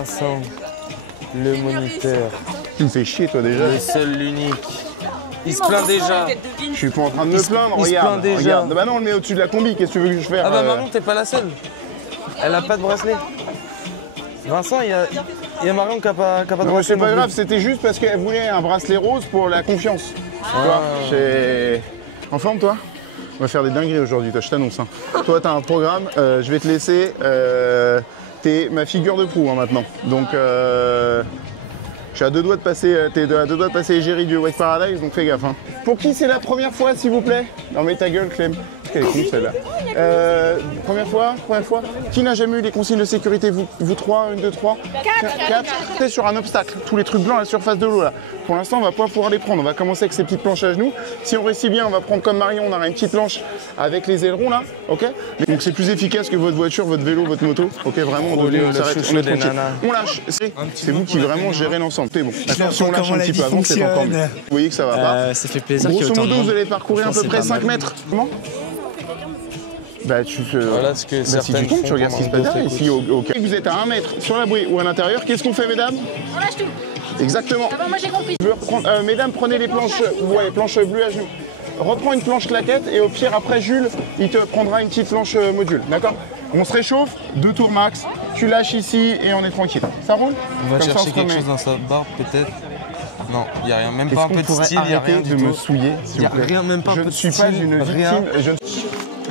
Vincent, le moniteur. Tu me fais chier toi déjà. Le seul, l'unique. Il se plaint déjà. Je suis pas en train de me plaindre, il se regarde. plaint déjà. Regarde. Bah non, on le met au-dessus de la combi, qu'est-ce que tu veux que je fasse? Ah bah maman, t'es pas la seule. Elle a pas de bracelet. Vincent, il y a Marion qui a pas de bracelet. Non, c'est pas grave, c'était juste parce qu'elle voulait un bracelet rose pour la confiance. Tu vois, j'ai... En forme toi? On va faire des dingueries aujourd'hui, toi, je t'annonce. Hein. Toi, t'as un programme, je vais te laisser. T'es ma figure de proue hein, maintenant. Donc, je suis à 2 doigts de passer, t'es à 2 doigts de passer l'égérie du West Paradise, donc fais gaffe. Hein. Pour qui c'est la première fois, s'il vous plaît? Non, mais ta gueule, Clem. Elle est cool celle-là. Première fois? Qui n'a jamais eu les consignes de sécurité? Vous 3, 1, 2, 3 4. T'es sur un obstacle, tous les trucs blancs à la surface de l'eau là. Pour l'instant, on va pas pouvoir les prendre. On va commencer avec ces petites planches à genoux. Si on réussit bien, on va prendre comme Marion, on aura une petite planche avec les ailerons là, ok? Donc c'est plus efficace que votre voiture, votre vélo, votre moto. Ok, vraiment, on s'arrête, on lâche. C'est vous qui vraiment gérez l'ensemble. C'est bon. D'accord, si on lâche un petit peu avant, c'est encore mieux. Vous voyez que ça va pas? Ça fait plaisir. Grosso modo, vous allez parcourir à peu près 5 mètres. Comment? Bah tu te... Voilà ce que bah, si tu tombes, tu regardes ce qui se passe derrière. Et si au cas où vous êtes à 1 mètre sur la bouée ou à l'intérieur, qu'est-ce qu'on fait, mesdames? On lâche tout. Exactement. Ah bah, moi j'ai compris. Je veux reprendre, mesdames, prenez les planches, les planches bleues à genoux. Reprends une planche claquette et au pire, après, Jules, il te prendra une petite planche module. D'accord? On se réchauffe, 2 tours max. Tu lâches ici et on est tranquille. Ça roule? On va chercher quelque chose dans sa barbe, peut-être. Non, il n'y a rien, même pas un peu de style, il n'y a rien de me souiller, s'il vous plaît. Rien, même pas un peu de style. Je ne suis pas une victime.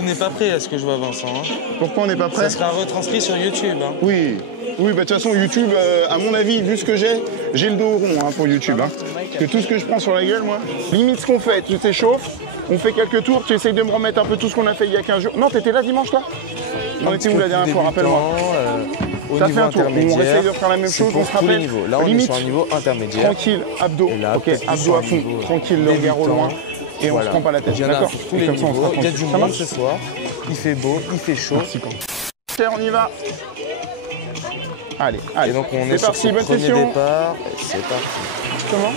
On n'est pas prêt à ce que je vois, Vincent. Hein. Pourquoi on n'est pas prêt? Ça sera retranscrit sur YouTube. Hein. Oui, bah de toute façon, YouTube, à mon avis, vu ce que j'ai le dos rond hein, pour YouTube. Hein. Parce que tout ce que je prends sur la gueule, moi, limite ce qu'on fait, tu t'échauffes, on fait quelques tours, tu essayes de me remettre un peu tout ce qu'on a fait il y a 15 jours. Non, t'étais là dimanche, là? On était où la dernière fois, rappelle-moi? Ça fait un tour, on essaye de faire la même chose, on se rappelle. Là, on est sur un niveau intermédiaire. Tranquille, abdos, ok, abdos à fond, tranquille, le regard au loin. Et on se prend pas la tête, d'accord? Il y a du monde ce soir, il fait beau, il fait chaud. On y va. Allez. Et donc on est parti, sur bonne premier session. départ. C'est parti. Comment?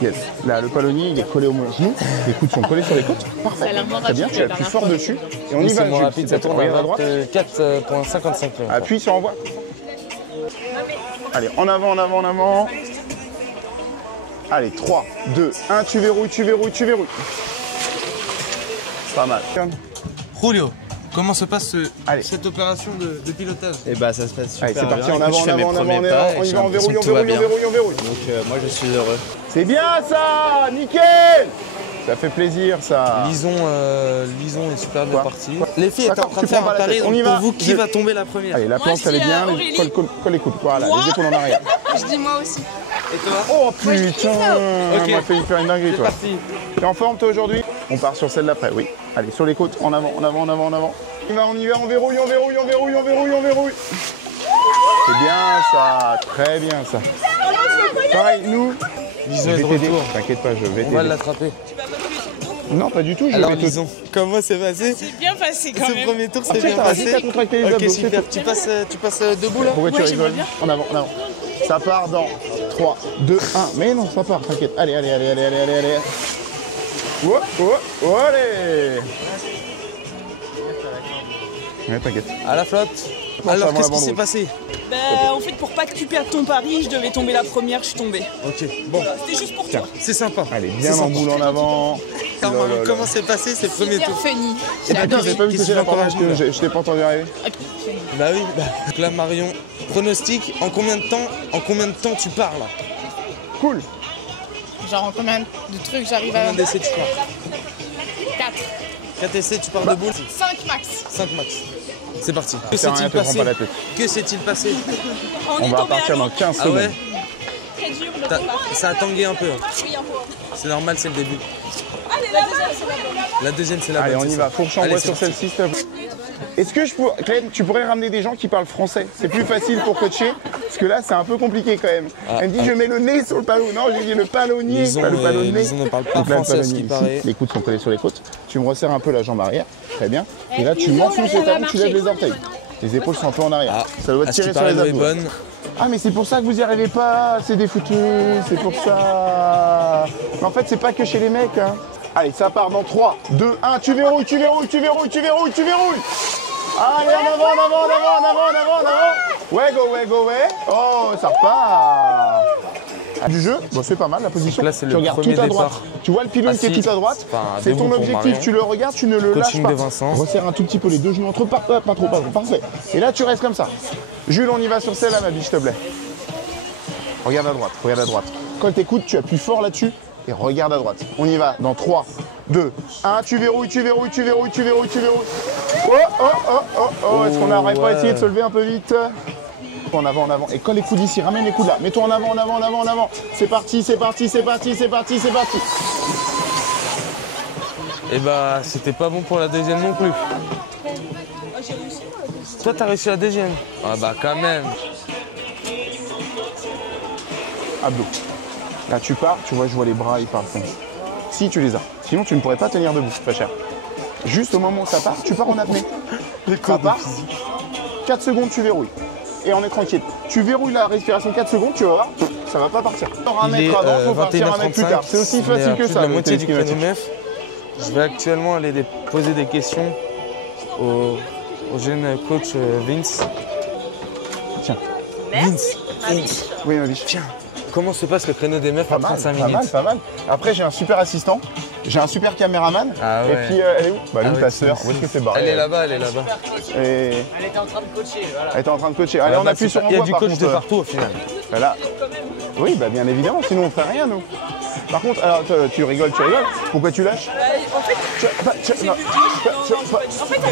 Yes. Là, le palonnier, il est collé au genou. Les coudes sont collés sur les côtes. Parfait. Très bien, tu appuies fort dessus. Et on y va. C'est rapide, ça tourne à droite. 4,55 km. Appuie sur envoi. Allez, en avant. Allez, 3, 2, 1, tu verrouilles. Pas mal. Julio, comment se passe cette opération de pilotage? Et bah ça se passe super bien. Allez, c'est parti, en avant, on y va, on verrouille. Donc moi je suis heureux. C'est bien ça, nickel. Ça fait plaisir ça. Lison est super bien parti. Les filles étaient en train de faire un pari pour vous qui va tomber la première. Allez, la planche elle est bien, colle les coudes, voilà, les épaules en arrière. Je dis moi aussi. Et toi? Oh putain, on m'a fait faire une dinguerie toi. C'est parti. T'es en forme toi aujourd'hui? On part sur celle d'après, oui. Allez, sur les côtes, en avant. On y va, on verrouille. C'est bien ça, très bien ça. Pareil, nous. Lison est de retour. T'inquiète pas, je vais t'aider. On va l'attraper. Non, pas du tout. Alors Lison, comment c'est passé? C'est bien passé quand même. Ce premier tour c'est bien passé. Ok, super. Tu passes debout là? Pourquoi tu rigoles? En avant. Ça part dans 3, 2, 1. Mais non, ça part, t'inquiète. Allez. Allez. Ouais, t'inquiète. À la flotte. Alors qu'est-ce qui s'est passé? Bah, en fait, pour pas que tu perdes ton pari, je devais tomber la première, je suis tombée. Ok, bon. C'était juste pour toi. C'est sympa. Allez, bien en boule en avant. Comment s'est passé ces premiers tours? Funny. J'ai pas vu que c'était la première, je t'ai pas entendu arriver. Bah oui, donc là Marion, pronostic, en combien de temps tu pars là? Cool. Genre en combien de trucs j'arrive à... Combien d'essais tu pars? 4. 4 essais, tu pars debout? 5 max. 5 max. C'est parti. Que s'est-il passé? Que s'est-il passé? On va partir dans 15 secondes. Ah ouais? Très dur le départ. Ça a tangué un peu. Oui, un peu. C'est normal, c'est le début. Allez, la deuxième, c'est la bonne. La deuxième, c'est la bonne. Allez, on y va. Faut que j'envoie sur celle-ci. Est-ce que Clem, tu pourrais ramener des gens qui parlent français? C'est plus facile pour coacher, parce que là, c'est un peu compliqué quand même. Elle me dit, je mets le nez sur le palot. Non, j'ai dit le palonnier, pas le palonnier. Lison ne parle pas français, ce qui paraît. Les coudes sont collés sur les côtes. Tu me resserres un peu la jambe arrière. Très bien. Et là, tu m'enfonces les talons, tu lèves les orteils. Les épaules sont un peu en arrière. Ça doit tirer sur les abdos. Ah, mais c'est pour ça que vous n'y arrivez pas. C'est des foutus. C'est pour ça. Mais en fait, c'est pas que chez les mecs. Hein. Allez, ça part dans 3, 2, 1. Tu verrouilles. Allez, en avant. Ouais, go, ouais. Oh, ça repart. Du jeu, bon, c'est pas mal la position. Là, c'est tu le regardes premier tout à droite. départ. Tu vois le pylône qui est Assis. tout à droite. Enfin, C'est debout ton pour objectif. Marion. Tu le regardes, tu ne le lâches Coaching pas. de Vincent. Resserre un tout petit peu les deux genoux entre eux. Pas trop. Parfait. Et là, tu restes comme ça. Jules, on y va sur celle-là, ma biche, s'il te plaît. Regarde à droite. Quand t'écoutes, tu appuies fort là-dessus et regarde à droite. On y va dans 3, 2, 1. Tu verrouilles. Oh. Est-ce qu'on n'aurait pas essayé de se lever un peu vite? En avant. Et quand les coudes ici, ramène les coudes là. Mets-toi en avant. C'est parti. Et bah, c'était pas bon pour la deuxième non plus. Toi, t'as réussi la deuxième. Ah bah, quand même. Abdos. Là, tu pars, tu vois, je vois les bras, ils partent. Si tu les as. Sinon, tu ne pourrais pas tenir debout, pas cher. Juste au moment où ça part, tu pars en apnée. Ça part. 4 secondes, tu verrouilles. Et on est tranquille. Tu verrouilles la respiration 4 secondes, tu vas voir, ça va pas partir. Un mètre avant, faut partir un mètre plus tard. C'est aussi facile que ça. La moitié du créneau neuf. Je vais actuellement aller poser des questions au jeune coach Vince. Tiens. Vince. Oui, ma biche. Tiens. Comment se passe le créneau des meufs Pas en mal, 35 minutes? pas mal. Après, j'ai un super assistant, j'ai un super caméraman. Ah ouais. Et puis, elle est où? Bah, elle est où, ta sœur? Où est-ce que c'est barré? Elle est là-bas. Et... Elle était en train de coacher, voilà. Elle était en train de coacher. Allez, on appuie sur Il y a envoi, du par coach contre. de partout au final. Voilà. Oui, bah bien évidemment, sinon on ferait rien, nous. Par contre, alors tu rigoles. Pourquoi tu lâches? En fait, Non,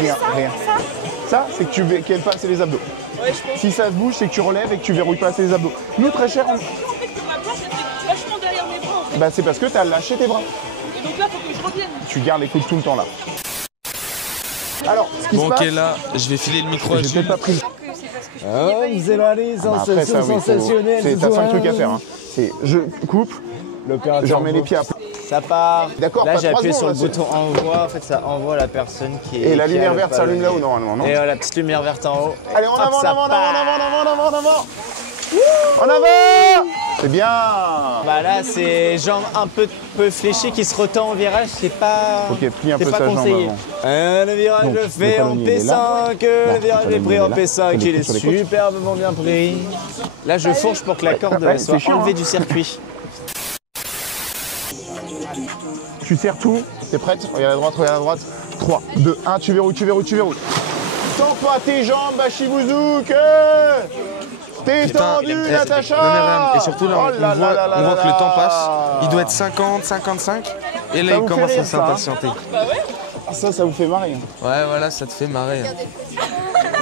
rien. ça. Ça, c'est que qu'elle pas assez les abdos. Ouais, je pense. Si ça se bouge, c'est que tu relèves et que tu verrouilles pas assez les abdos. Nous, très cher, En fait, ma place était vachement derrière mes bras. En fait. bah, c'est parce que tu as lâché tes bras. Et donc là, faut que je revienne. Tu gardes les coudes tout le temps là. Alors, ce qui se Bon, passe, ok, là, je vais filer le micro à j'ai Jules. peut-être pas pris. Oh, vous allez, Après ça, oui, t'as 5 trucs à faire. Hein. C'est je coupe, je remets les pieds à plat. Ça part. D'accord, Là, pas j'ai 3 appuyé sur le secondes, là, bouton envoi. En fait, ça envoie la personne qui est. Et la qui a lumière le verte s'allume là-haut normalement, non? Et la petite lumière verte en haut. Allez, en Hop, avant, en ça avant, en part. avant. En avant! C'est bien! Bah là, c'est jambes un peu fléchies qui se retend au virage. C'est pas. Ok, plie un c'est peu pas sa jambe conseillé. avant. Le virage Donc, le le fait en palonnier, il est là. P5. Le virage le est pris en palonnier, P5. là. Il est Sur les côtes. superbement bien pris. Là, je fourche pour que la corde Ouais, soit c'est chiant, enlevée hein. du circuit. Tu serres tout, t'es prête? Regarde à droite. 3, 2, 1, tu verrouilles. Sens pas tes jambes, Bachibouzouk! T'es Putain, tendu, non, mais Natacha! vraiment, et surtout là, Oh on là voit là là que là le temps passe. là. Il doit être 50, 55. Et là, Ça il vous fait commence rire, à ça, hein? s'impatienter. Ah, ça vous fait marrer. Hein. Ouais, voilà, ça te fait marrer.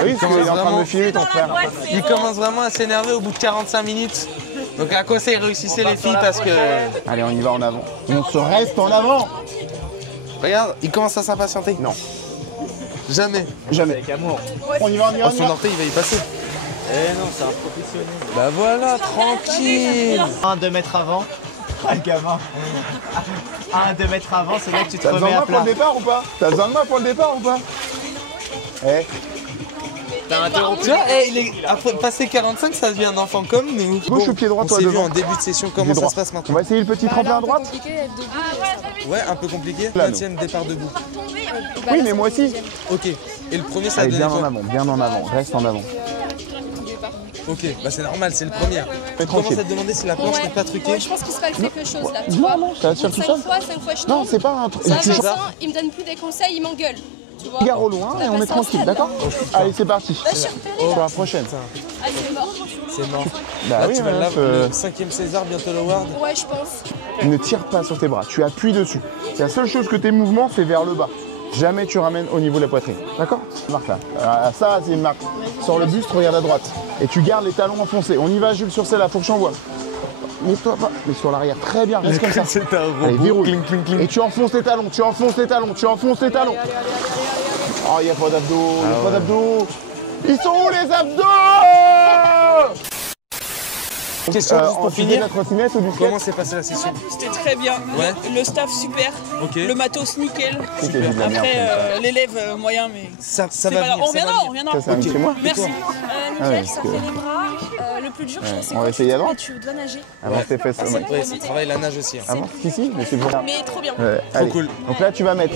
Oui, parce qu'il est en train de vraiment- me filmer, ton frère. Il commence vraiment à s'énerver au bout de 45 minutes. Donc à quoi ça il réussissait les filles parce que... Allez, on y va en avant. On se reste en avant! Regarde, il commence à s'impatienter. Non, Jamais. jamais. Avec amour. On y va. Oh, son orteil, il va y passer. Eh non, c'est un professionnel. Bah voilà, tranquille. 2 mètres avant. Ah, le gamin. 2 mètres avant, c'est là que tu te T'as besoin de remets à moi pour plat. le départ ou pas? T'as besoin de moi pour le départ ou pas? Eh, T'as interrompu. Tu vois, il est... après passer 45, ça devient un enfant comme nous. Gauche ou pied droit, on toi, s'est vu devant? en début de session, comment pied ça droit. se passe On maintenant? va essayer le petit tremplin à droite? Ouais, un peu compliqué. Là, 20e départ debout. Oui, mais moi aussi. Ok. Et le premier, ça a Allez, donné bien en quoi? avant, bien en avant. Reste en avant. Ok, bah c'est normal, c'est le premier. Tu commences tranquille. à te demander si la planche n'est pas truquée. Ouais, je pense qu'il se passe quelque chose là, tu Non, vois. non, ça va se faire tout 5 seul. fois, je Non, tombe. c'est pas un truc. Ça, Tu Vincent, il me donne plus des conseils, il m'engueule. Tu vois. regardes au loin et on est tranquille, d'accord? Allez, c'est parti. Là, je suis repérée. Pour la prochaine. Ah, c'est mort. C'est mort. Bah Là, oui, tu vas mais là, là, le 5e César, bientôt l'award. Ouais, je pense. ne tire pas sur tes bras, tu appuies dessus. La seule chose que tes mouvements, c'est vers le bas. Jamais tu ramènes au niveau de la poitrine. D'accord? Marque là. Ça, c'est une marque. Sur le buste, regarde à droite. Et tu gardes les talons enfoncés. On y va, Jules, sur celle-là, faut que j'envoie. Mets-toi pas. Mais sur l'arrière, très bien, reste comme ça. C'est un robot. Allez, verrouille. Cling, cling, cling. Et tu enfonces les talons, tu enfonces les talons. Oh, il n'y a pas d'abdos, il n'y a pas d'abdos. Ils sont où les abdos? Question juste pour tu fais de finir. la trottinette ou du skate? Comment s'est passée la session? C'était très bien. Ouais. Le staff super. Ok. Le matos nickel. C'était de la merde, Après, comme ça. l'élève moyen, mais. Ça c'est va pas grave. venir. On reviendra, on reviendra. Ça, c'est un chez moi. Merci. Nickel, ouais, ça parce que- fait les bras. Le plus dur, je pense, c'est On va quand essayer à tu droite. tu dois nager. Avant tes fesses. Ouais, ça travaille la nage aussi. hein. Avant, si, mais c'est bon. Mais trop bien. Allez. cool. Donc là, tu vas mettre